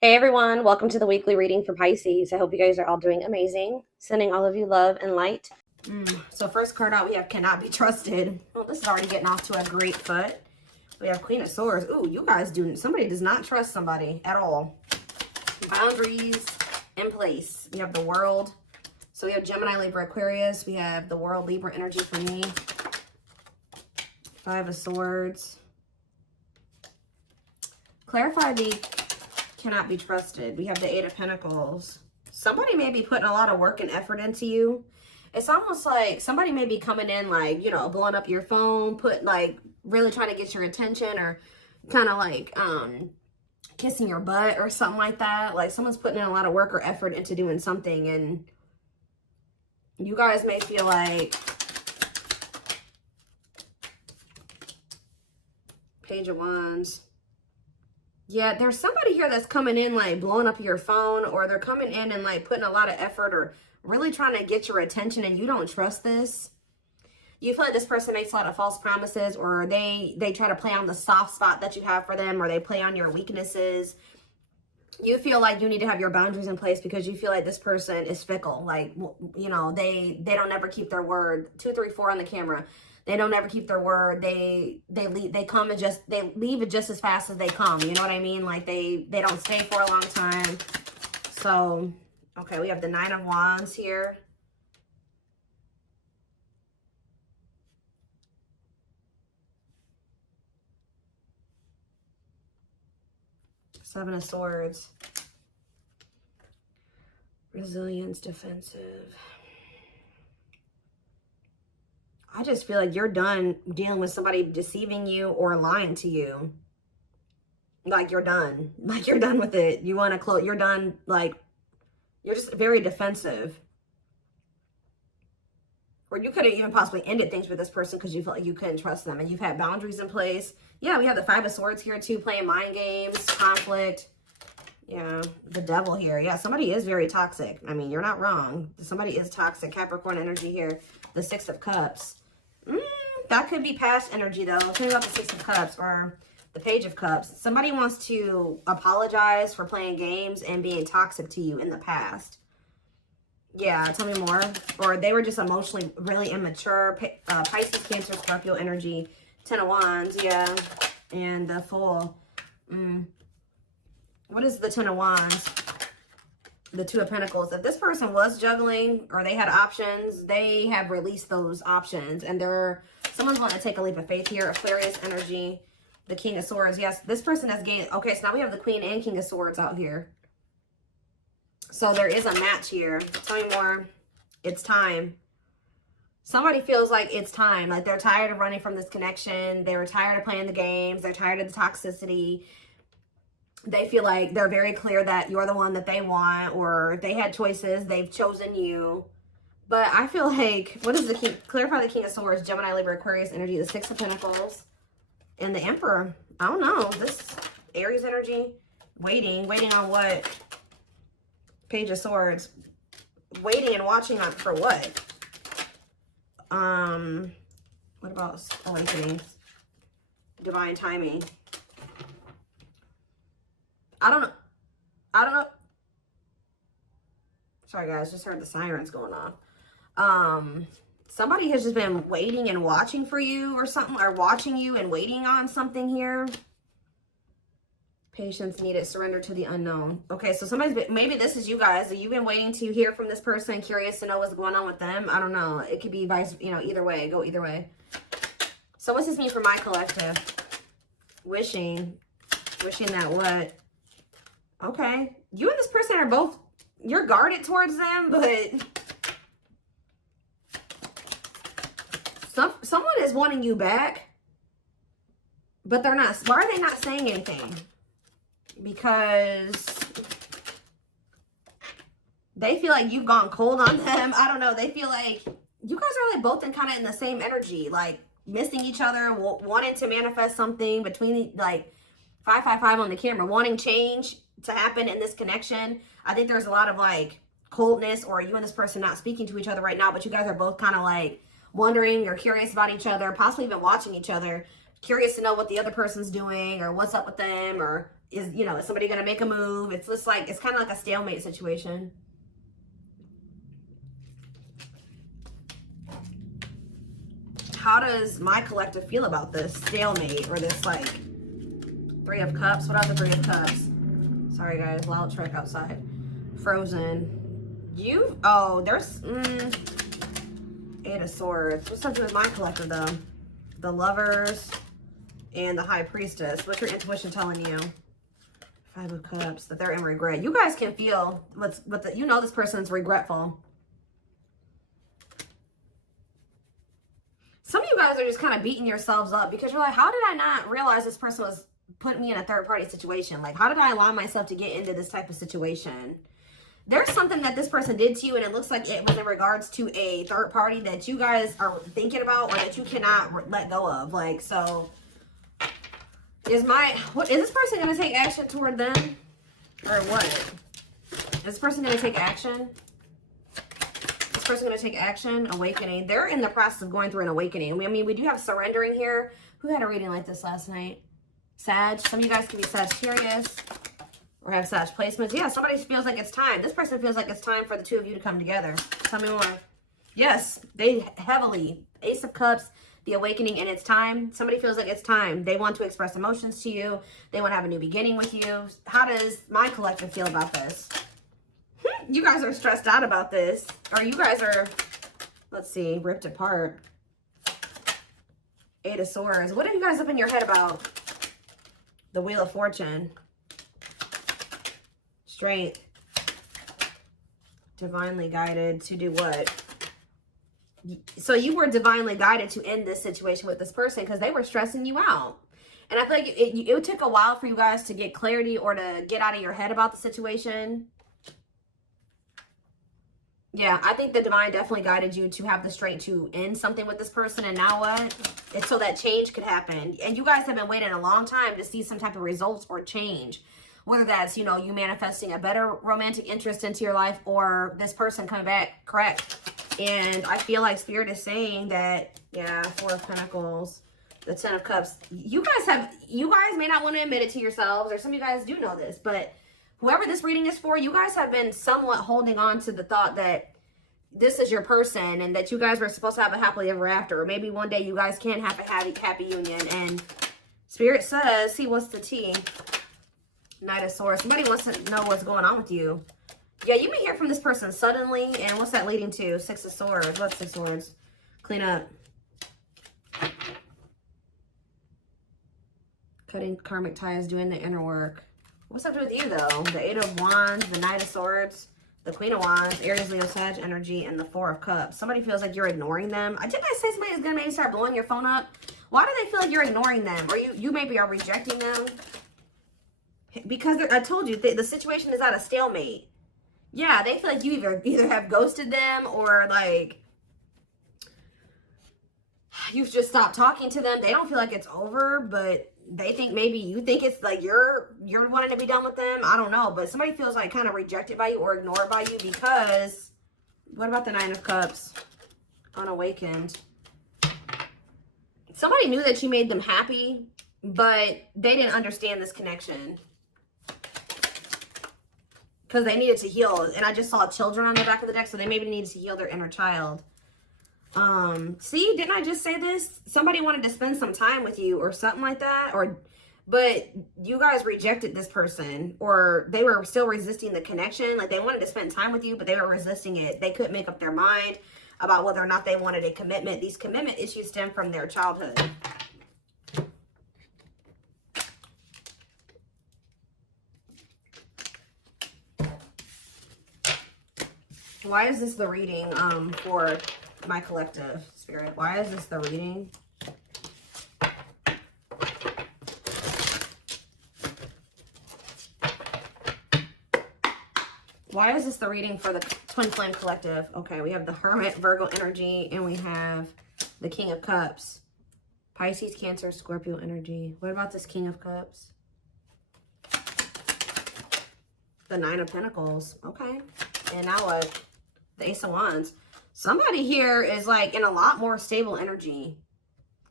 Hey everyone, welcome to the weekly reading for Pisces. I hope you guys are all doing amazing. Sending all of you love and light. So first card out, we have Cannot Be Trusted. Well, this is already getting off to a great foot. We have Queen of Swords. Ooh, you guys somebody does not trust somebody at all. Boundaries in place. We have the World. So we have Gemini, Libra, Aquarius. We have the World, Libra energy for me. Five of Swords. Clarify the Cannot Be Trusted. We have the Eight of Pentacles. Somebody may be putting a lot of work and effort into you. It's almost like somebody may be coming in like, blowing up your phone, really trying to get your attention, or kind of like kissing your butt or something like that. Like someone's putting in a lot of work or effort into doing something, and you guys may feel like Page of Wands. Yeah, there's somebody here that's coming in like blowing up your phone, or they're coming in and like putting a lot of effort or really trying to get your attention, and you don't trust this. You feel like this person makes a lot of false promises, or they try to play on the soft spot that you have for them, or they play on your weaknesses. You feel like you need to have your boundaries in place because you feel like this person is fickle. Like, they don't ever keep their word. 2, 3, 4 on the camera. They don't ever keep their word. They leave, they leave it just as fast as they come. You know what I mean? Like they don't stay for a long time. So, okay, we have the Nine of Wands here. Seven of Swords. Resilience, defensive. I just feel like you're done dealing with somebody deceiving you or lying to you. Like you're done. Like you're done with it. You want to close. You're done. Like you're just very defensive. Or you could have even possibly ended things with this person because you felt like you couldn't trust them, and you've had boundaries in place. Yeah, we have the Five of Swords here too, playing mind games, conflict. Yeah, the Devil here. Yeah, somebody is very toxic. I mean, you're not wrong. Somebody is toxic. Capricorn energy here. The Six of Cups. That could be past energy, though. Tell me about the Six of Cups or the Page of Cups. Somebody wants to apologize for playing games and being toxic to you in the past. Yeah, tell me more. Or they were just emotionally really immature. Pisces, Cancer, Scorpio energy. 10 of Wands, yeah. And the Fool. What is the 10 of Wands? The Two of Pentacles. If this person was juggling or they had options, they have released those options. And someone's going to take a leap of faith here. Aquarius energy. The King of Swords. Yes, this person has gained. Okay, so now we have the Queen and King of Swords out here. So there is a match here. Tell me more. It's time. Somebody feels like it's time. Like they're tired of running from this connection. They were tired of playing the games. They're tired of the toxicity. They feel like they're very clear that you're the one that they want, or if they had choices, they've chosen you. But I feel like, what is the King? Clarify the King of Swords, Gemini, Libra, Aquarius energy, the Six of Pentacles, and the Emperor. I don't know. This Aries energy, waiting on what? Page of Swords, waiting and watching on for what? What about awakening? Divine timing. I don't know. Sorry guys, just heard the sirens going off. Somebody has just been waiting and watching for you or something, or watching you and waiting on something here. Patience needed, surrender to the unknown. Okay, so maybe this is you guys. You've been waiting to hear from this person, curious to know what's going on with them. I don't know. It could be either way. Go either way. So what's this mean for my collective? Wishing that what? Okay, you and this person are both, you're guarded towards them, but someone is wanting you back, but they're not. Why are they not saying anything? Because they feel like you've gone cold on them. I don't know. They feel like you guys are like both kind of in the same energy, like missing each other, wanting to manifest something between like 555 on the camera, wanting change to happen in this connection. I think there's a lot of like coldness, or you and this person not speaking to each other right now, but you guys are both kind of like wondering or curious about each other, possibly even watching each other, curious to know what the other person's doing or what's up with them, or is, you know, is somebody going to make a move? It's just like, it's kind of like a stalemate situation. How does my collective feel about this stalemate or this like 3 of Cups? What are the 3 of Cups? Sorry guys, loud truck outside. Frozen. You, oh, there's 8 of Swords. What's up with my collective though? The Lovers and the High Priestess. What's your intuition telling you? 5 of Cups, that they're in regret. You guys can feel you know this person's regretful. Some of you guys are just kind of beating yourselves up because you're like, how did I not realize this person was putting me in a third party situation? Like, how did I allow myself to get into this type of situation? There's something that this person did to you and it looks like it was in regards to a third party that you guys are thinking about or that you cannot let go of. Like, so is this person going to take action toward them or what? Is this person going to take action? This person going to take action, awakening. They're in the process of going through an awakening. I mean, we do have surrendering here. Who had a reading like this last night? Sag. Some of you guys can be Sagittarius or have Sag placements. Yeah, somebody feels like it's time. This person feels like it's time for the 2 of you to come together. Tell me more. Yes, they heavily. Ace of Cups, the awakening, and it's time. Somebody feels like it's time. They want to express emotions to you. They want to have a new beginning with you. How does my collective feel about this? You guys are stressed out about this. Or you guys are, let's see, ripped apart. 8 of Swords. What are you guys up in your head about? The Wheel of Fortune. Strength. Divinely guided to do what? So you were divinely guided to end this situation with this person because they were stressing you out. And I feel like it took a while for you guys to get clarity or to get out of your head about the situation. Yeah, I think the divine definitely guided you to have the strength to end something with this person. And now what? It's so that change could happen. And you guys have been waiting a long time to see some type of results or change. Whether that's, you know, you manifesting a better romantic interest into your life or this person coming back correct. And I feel like Spirit is saying that, yeah, 4 of Pentacles, the 10 of Cups. You guys may not want to admit it to yourselves, or some of you guys do know this, but whoever this reading is for, you guys have been somewhat holding on to the thought that this is your person and that you guys were supposed to have a happily ever after. Or maybe one day you guys can have a happy union. And Spirit says, see, what's the tea? Knight of Swords. Somebody wants to know what's going on with you. Yeah, you may hear from this person suddenly. And what's that leading to? 6 of Swords. What's 6 of Swords? Clean up. Cutting karmic ties, doing the inner work. What's up with you, though? The 8 of Wands, the Knight of Swords, the Queen of Wands, Aries, Leo, Sag energy, and the 4 of Cups. Somebody feels like you're ignoring them. Didn't I say somebody is going to maybe start blowing your phone up? Why do they feel like you're ignoring them? Or you maybe are rejecting them? Because I told you, the situation is at a stalemate. Yeah, they feel like you either have ghosted them or like you've just stopped talking to them. They don't feel like it's over, but they think maybe you think it's like you're wanting to be done with them. I don't know, but somebody feels like kind of rejected by you or ignored by you because what about the 9 of Cups? Unawakened. Somebody knew that you made them happy, but they didn't understand this connection. Because they needed to heal. And I just saw children on the back of the deck, so they maybe needed to heal their inner child. See, didn't I just say this? Somebody wanted to spend some time with you or something like that. But you guys rejected this person. Or they were still resisting the connection. Like they wanted to spend time with you, but they were resisting it. They couldn't make up their mind about whether or not they wanted a commitment. These commitment issues stem from their childhood. Why is this the reading for my collective, Spirit? Why is this the reading? Why is this the reading for the Twin Flame Collective? Okay, we have the Hermit, Virgo energy, and we have the King of Cups. Pisces, Cancer, Scorpio energy. What about this King of Cups? The 9 of Pentacles. Okay. And now what? The Ace of Wands. Somebody here is like in a lot more stable energy.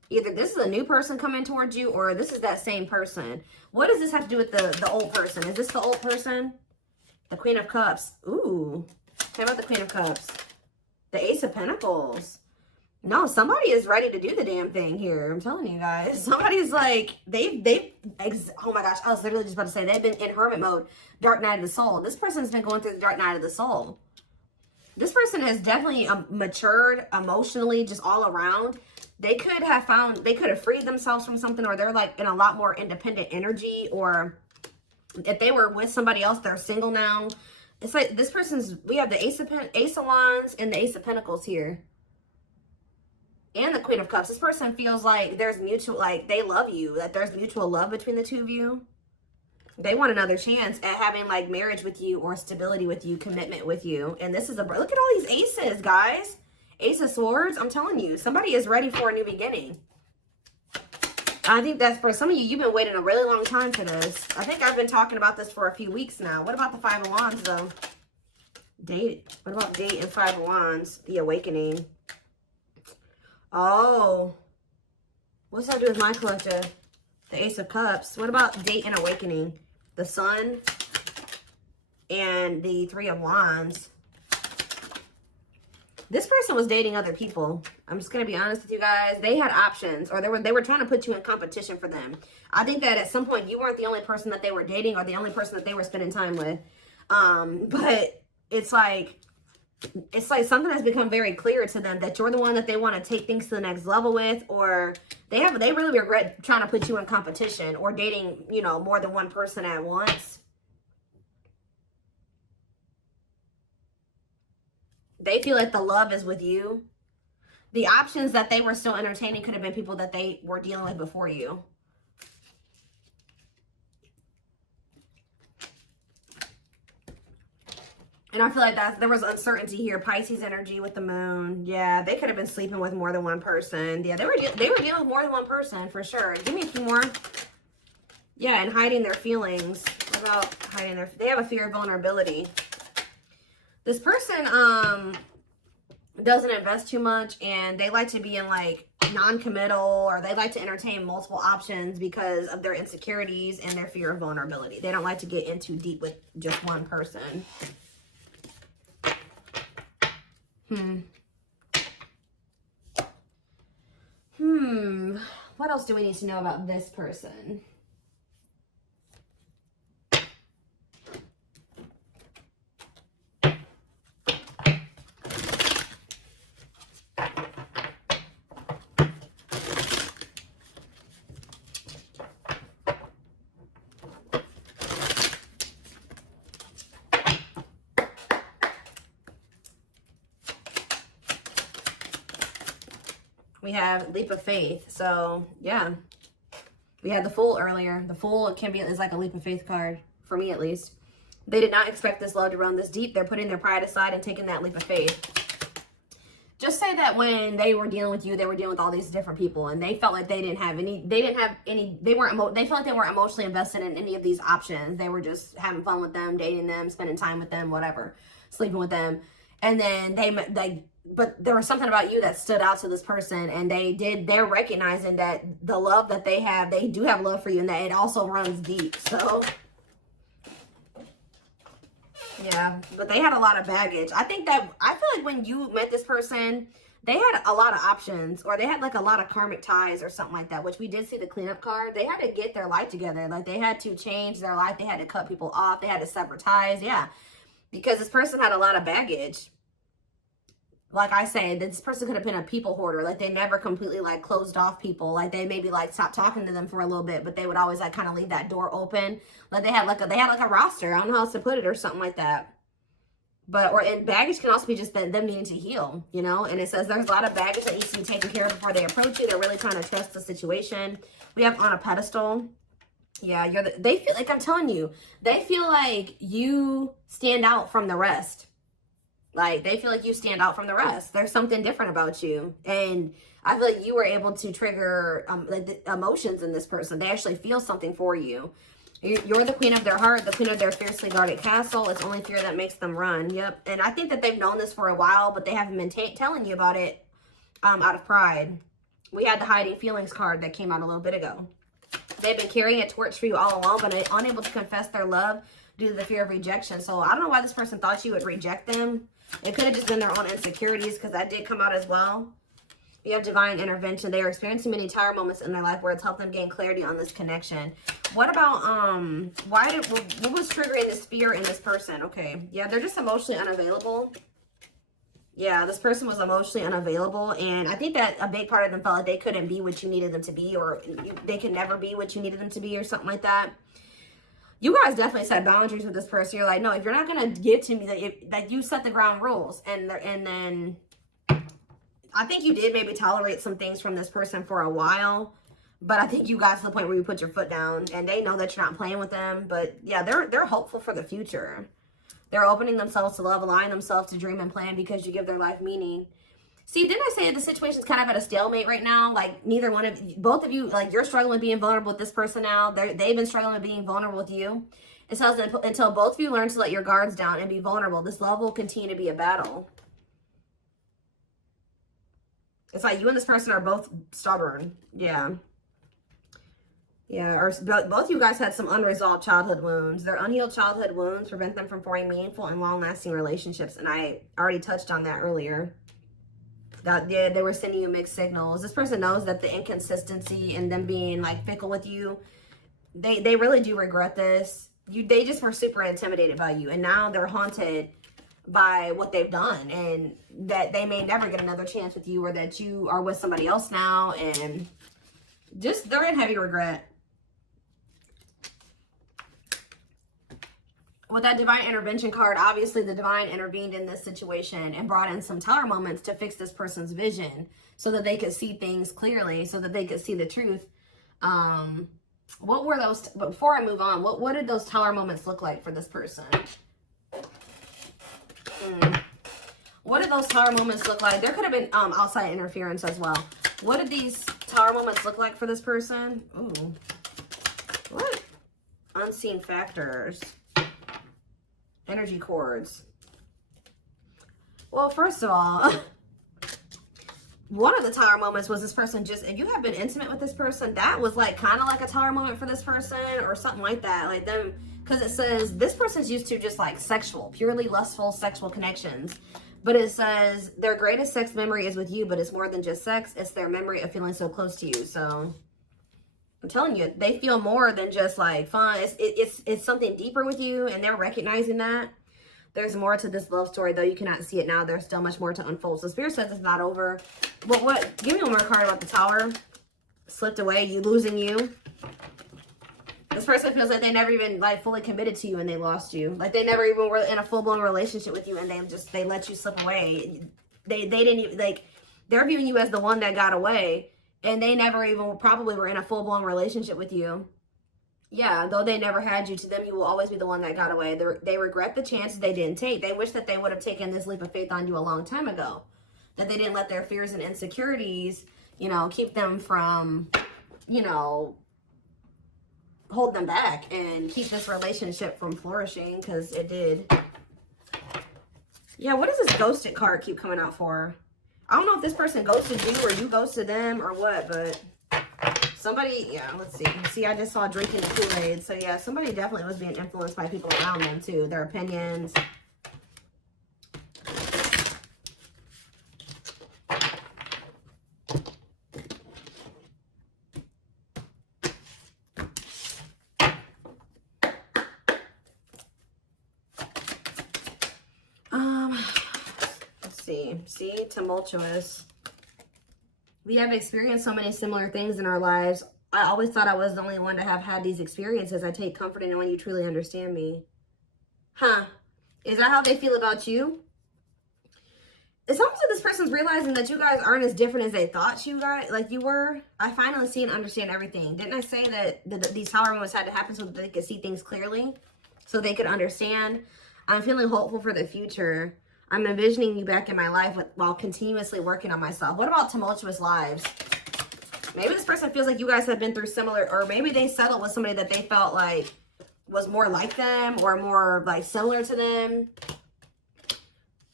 Either this is a new person coming towards you, or this is that same person. What does this have to do with the old person? Is this the old person? The Queen of Cups. Ooh. How about the Queen of Cups? The Ace of Pentacles. No, somebody is ready to do the damn thing here. I'm telling you guys. Somebody's like, oh my gosh, I was literally just about to say, they've been in hermit mode, dark night of the soul. This person's been going through the dark night of the soul. This person has definitely matured emotionally, just all around. They could have freed themselves from something, or they're like in a lot more independent energy, or if they were with somebody else, they're single now. It's like this person's, we have the Ace of Wands and the Ace of Pentacles here. And the Queen of Cups. This person feels like there's mutual, like they love you, that there's mutual love between the two of you. They want another chance at having like marriage with you, or stability with you, commitment with you. And this is look at all these aces, guys. Ace of Swords. I'm telling you, somebody is ready for a new beginning. I think that's for some of you, you've been waiting a really long time for this. I think I've been talking about this for a few weeks now. What about the Five of Wands though? Date. What about date and Five of Wands? The awakening. Oh, what's that do with my collective? The Ace of Cups. What about date and awakening? The Sun and the Three of Wands. This person was dating other people. I'm just going to be honest with you guys. They had options, or they were trying to put you in competition for them. I think that at some point you weren't the only person that they were dating, or the only person that they were spending time with. But it's like something has become very clear to them that you're the one that they want to take things to the next level with, or they really regret trying to put you in competition, or dating, you know, more than one person at once. They feel like the love is with you. The options that they were still entertaining could have been people that they were dealing with before you. And I feel like there was uncertainty here. Pisces energy with the moon. Yeah, they could have been sleeping with more than one person. Yeah, they were dealing with more than one person for sure. Give me a few more. Yeah, and hiding their feelings. What about hiding they have a fear of vulnerability. This person doesn't invest too much, and they like to be in like non-committal, or they like to entertain multiple options because of their insecurities and their fear of vulnerability. They don't like to get in too deep with just one person. What else do we need to know about this person? We have leap of faith. So yeah, we had the Fool earlier. The Fool is like a leap of faith card, for me at least. They did not expect this love to run this deep. They're putting their pride aside and taking that leap of faith. Just say that when they were dealing with you, they were dealing with all these different people, and they felt like they felt like they weren't emotionally invested in any of these options. They were just having fun with them, dating them, spending time with them, whatever, sleeping with them. And then but there was something about you that stood out to this person, and they're recognizing that the love that they do have love for you, and that it also runs deep. So yeah, but they had a lot of baggage. I feel like when you met this person, they had a lot of options, or they had like a lot of karmic ties or something like that, which we did see the cleanup card. They had to get their life together. Like they had to change their life. They had to cut people off. They had to sever ties. Yeah, because this person had a lot of baggage. Like I said, this person could have been a people hoarder. Like they never completely like closed off people. Like they maybe like stopped talking to them for a little bit, but they would always like kind of leave that door open. Like they had like a roster. I don't know how else to put it, or something like that. And baggage can also be just them needing to heal, you know? And it says there's a lot of baggage that needs to be taken care of before they approach you. They're really trying to trust the situation. We have on a pedestal. Yeah, they feel like, I'm telling you, they feel like you stand out from the rest. Like, they feel like you stand out from the rest. There's something different about you. And I feel like you were able to trigger like the emotions in this person. They actually feel something for you. You're the queen of their heart, the queen of their fiercely guarded castle. It's only fear that makes them run. Yep. And I think that they've known this for a while, but they haven't been telling you about it out of pride. We had the hiding feelings card that came out a little bit ago. They've been carrying a torch for you all along, but unable to confess their love due to the fear of rejection. So I don't know why this person thought you would reject them. It could have just been their own insecurities, because that did come out as well. You have divine intervention. They are experiencing many Tower moments in their life where it's helped them gain clarity on this connection. What about, what was triggering this fear in this person? Okay, yeah, they're just emotionally unavailable. Yeah, this person was emotionally unavailable, and I think that a big part of them felt like they couldn't be what you needed them to be, or they could never be what you needed them to be, or something like that. You guys definitely set boundaries with this person. You're like, no, if you're not going to give to me, that you set the ground rules, and then I think you did maybe tolerate some things from this person for a while, but I think you got to the point where you put your foot down, and they know that you're not playing with them. But yeah, they're hopeful for the future. They're opening themselves to love, allowing themselves to dream and plan because you give their life meaning. See, didn't I say that the situation's kind of at a stalemate right now? Like, neither one of you, both of you, like, you're struggling with being vulnerable with this person now. They've been struggling with being vulnerable with you. It says that until both of you learn to let your guards down and be vulnerable, this love will continue to be a battle. It's like you and this person are both stubborn. Yeah. Yeah, or both you guys had some unresolved childhood wounds. Their unhealed childhood wounds prevent them from forming meaningful and long-lasting relationships. And I already touched on that earlier. That yeah, they were sending you mixed signals. This person knows that the inconsistency and them being like fickle with you, they really do regret this. They just were super intimidated by you, and now they're haunted by what they've done, and that they may never get another chance with you, or that you are with somebody else now, and just they're in heavy regret. With that divine intervention card, obviously the divine intervened in this situation and brought in some Tower moments to fix this person's vision so that they could see things clearly, so that they could see the truth. What were those, before I move on, what did those Tower moments look like for this person? What did those Tower moments look like? There could have been outside interference as well. What did these Tower moments look like for this person? Ooh. What? Unseen factors. Energy cords. Well, first of all, one of the Tower moments was this person just, if you have been intimate with this person, that was like kind of like a Tower moment for this person, or something like that. Like them, because it says this person's used to just like sexual, purely lustful sexual connections. But it says their greatest sex memory is with you, but it's more than just sex. It's their memory of feeling so close to you. So I'm telling you, they feel more than just like fun. It's something deeper with you, and they're recognizing that. There's more to this love story, though you cannot see it now. There's still much more to unfold. So Spirit says it's not over. But what? Give me one more card about the Tower. Slipped away. You losing you. This person feels like they never even like fully committed to you, and they lost you. Like they never even were in a full-blown relationship with you, and they let you slip away. They didn't even, like, they're viewing you as the one that got away. And they never even probably were in a full-blown relationship with you. Yeah, though they never had you, to them, you will always be the one that got away. They regret the chances they didn't take. They wish that they would have taken this leap of faith on you a long time ago. That they didn't let their fears and insecurities, you know, keep them from, you know, hold them back and keep this relationship from flourishing, because it did. Yeah, what does this ghosted card keep coming out for? I don't know if this person ghosted you or you ghosted them or what, but somebody, yeah, let's see. See, I just saw drinking the Kool-Aid. So, yeah, somebody definitely was being influenced by people around them, too. Their opinions. See, tumultuous. We have experienced so many similar things in our lives. I always thought I was the only one to have had these experiences. I take comfort in knowing you truly understand me. Huh? Is that how they feel about you? It's almost like this person's realizing that you guys aren't as different as they thought you were. I finally see and understand everything. Didn't I say that these Tower moments had to happen so that they could see things clearly, so they could understand? I'm feeling hopeful for the future. I'm envisioning you back in my life while continuously working on myself. What about tumultuous lives? Maybe this person feels like you guys have been through similar, or maybe they settled with somebody that they felt like was more like them or more like similar to them.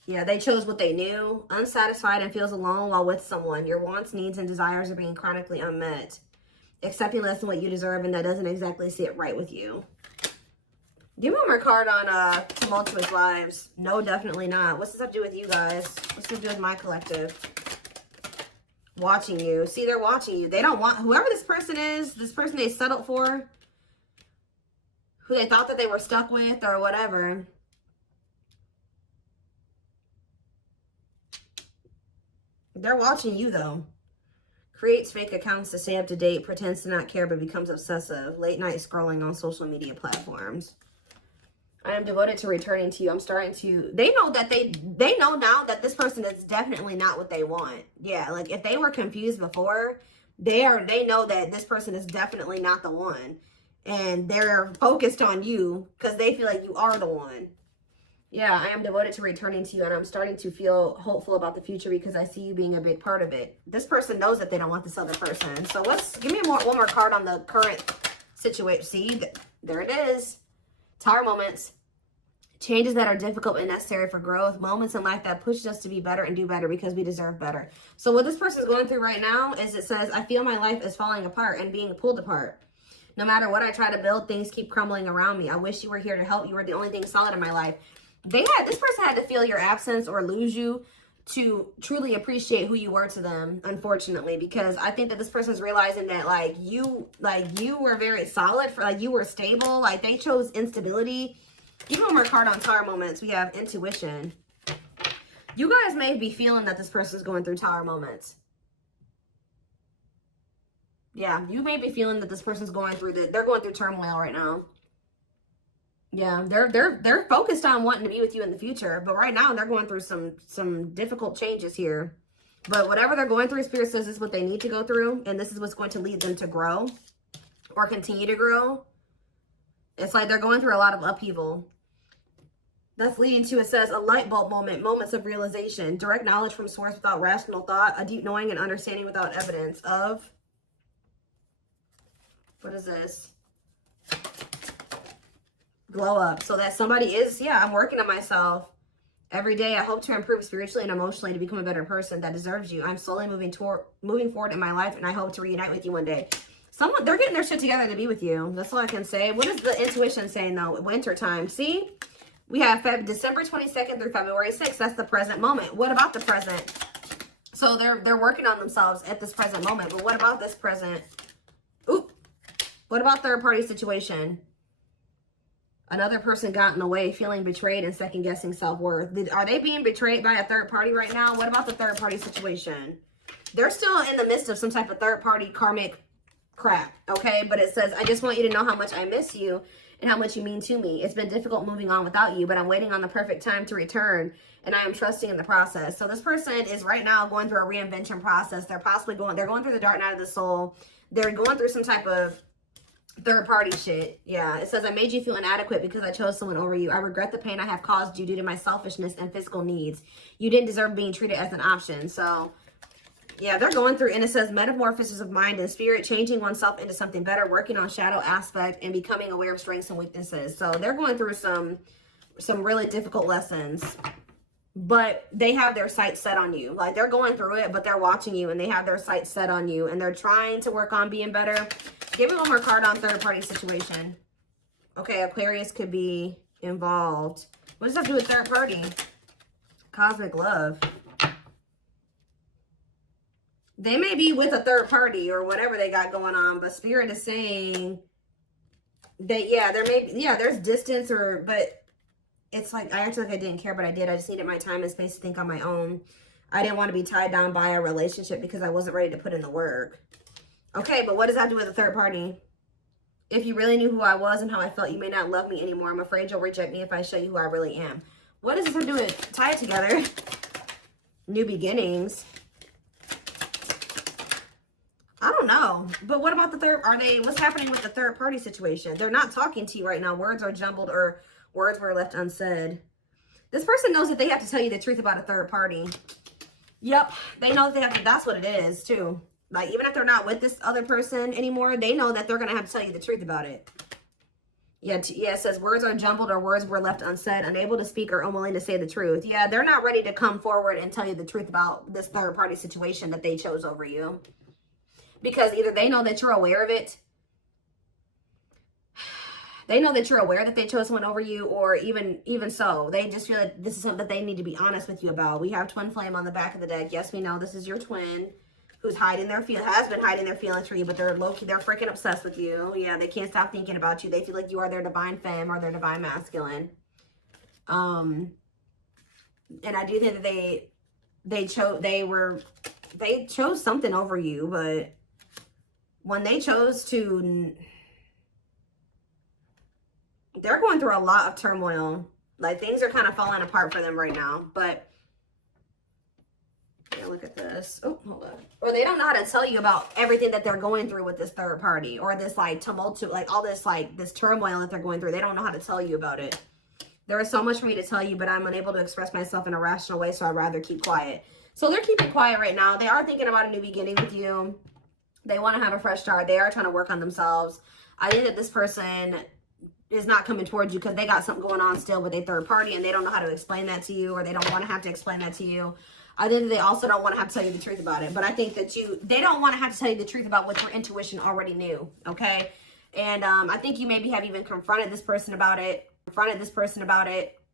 Yeah, they chose what they knew. Unsatisfied and feels alone while with someone. Your wants, needs, and desires are being chronically unmet. Accepting less than what you deserve, and that doesn't exactly sit right with you. Give me one more card on tumultuous lives. No, definitely not. What's this have to do with you guys? What's this have to do with my collective? Watching you. See, they're watching you. They don't want, whoever this person is, this person they settled for, who they thought that they were stuck with or whatever. They're watching you, though. Creates fake accounts to stay up to date, pretends to not care, but becomes obsessive. Late night scrolling on social media platforms. I am devoted to returning to you. I'm starting to, they know that they know now that this person is definitely not what they want. Yeah, like if they were confused before, they know that this person is definitely not the one. And they're focused on you because they feel like you are the one. Yeah, I am devoted to returning to you, and I'm starting to feel hopeful about the future because I see you being a big part of it. This person knows that they don't want this other person. So give me one more card on the current situation. See, there it is. Tower moments. Changes that are difficult and necessary for growth. Moments in life that push us to be better and do better because we deserve better. So what this person is going through right now is it says, I feel my life is falling apart and being pulled apart. No matter what I try to build, things keep crumbling around me. I wish you were here to help. You were the only thing solid in my life. This person had to feel your absence or lose you to truly appreciate who you were to them, unfortunately, because I think that this person's realizing that you were very solid, for you were stable, they chose instability. Give me one more card on Tower moments. We have intuition. You guys may be feeling that this person's going through Tower moments. Yeah, you may be feeling that this person's going through they're going through turmoil right now. Yeah, they're focused on wanting to be with you in the future, but right now they're going through some difficult changes here. But whatever they're going through, Spirit says this is what they need to go through, and this is what's going to lead them to grow or continue to grow. It's like they're going through a lot of upheaval. That's leading to, it says, a light bulb moment, moments of realization, direct knowledge from source without rational thought, a deep knowing and understanding without evidence of, what is this? Glow up. So that somebody is, yeah, I'm working on myself every day. I hope to improve spiritually and emotionally to become a better person that deserves you. I'm slowly moving forward in my life, and I hope to reunite with you one day. They're getting their shit together to be with you. That's all I can say. What is the intuition saying, though? Winter time. See? We have December 22nd through February 6th. That's the present moment. What about the present? So they're working on themselves at this present moment. But what about this present? Oop. What about third-party situation? Another person got in the way, feeling betrayed and second-guessing self-worth. Are they being betrayed by a third party right now? What about the third-party situation? They're still in the midst of some type of third-party karmic crap, okay? But it says, I just want you to know how much I miss you and how much you mean to me. It's been difficult moving on without you, but I'm waiting on the perfect time to return, and I am trusting in the process. So this person is right now going through a reinvention process. They're going through the dark night of the soul. They're going through some type of third-party shit. Yeah, it says, I made you feel inadequate because I chose someone over you. I regret the pain I have caused you due to my selfishness and physical needs. You didn't deserve being treated as an option. So yeah, they're going through, and it says metamorphosis of mind and spirit, changing oneself into something better, working on shadow aspect, and becoming aware of strengths and weaknesses. So they're going through some really difficult lessons, but they have their sights set on you. They're going through it, but they're watching you, and they have their sights set on you, and they're trying to work on being better. Give me one more card on third-party situation. Okay, Aquarius could be involved. What does that have to do with third party? Cosmic love. They may be with a third party or whatever they got going on, but Spirit is saying that, yeah, there's distance, but it's like, I actually I didn't care, but I did. I just needed my time and space to think on my own. I didn't want to be tied down by a relationship because I wasn't ready to put in the work. Okay, but what does that have to do with a third party? If you really knew who I was and how I felt, you may not love me anymore. I'm afraid you'll reject me if I show you who I really am. What does this have to do with? Tie it together. New beginnings. I don't know. But what about the what's happening with the third party situation? They're not talking to you right now. Words are jumbled or words were left unsaid. This person knows that they have to tell you the truth about a third party. Yep. They know that they have to, that's what it is too. Even if they're not with this other person anymore, they know that they're going to have to tell you the truth about it. Yeah, it says words are jumbled or words were left unsaid, unable to speak or unwilling to say the truth. Yeah, they're not ready to come forward and tell you the truth about this third party situation that they chose over you. Because either they know that you're aware of it, they know that you're aware that they chose someone over you, or even so, they just feel like this is something that they need to be honest with you about. We have twin flame on the back of the deck. Yes, we know this is your twin who's hiding their has been hiding their feelings for you, but they're low-key, they're freaking obsessed with you. Yeah, they can't stop thinking about you. They feel like you are their divine femme or their divine masculine. And I do think that they chose something over you, but when they chose to, they're going through a lot of turmoil. Like, things are kind of falling apart for them right now. But yeah, look at this. Oh, hold on. Or they don't know how to tell you about everything that they're going through with this third party, or this like tumult, like all this like this turmoil that they're going through. They don't know how to tell you about it. There is so much for me to tell you, but I'm unable to express myself in a rational way, so I'd rather keep quiet. So they're keeping quiet right now. They are thinking about a new beginning with you. They want to have a fresh start. They are trying to work on themselves. I think that this person is not coming towards you because they got something going on still with a third party, and they don't know how to explain that to you, or they don't want to have to explain that to you. I think that they also don't want to have to tell you the truth about it. But I think that they don't want to have to tell you the truth about what your intuition already knew, okay? And I think you maybe have even confronted this person about it,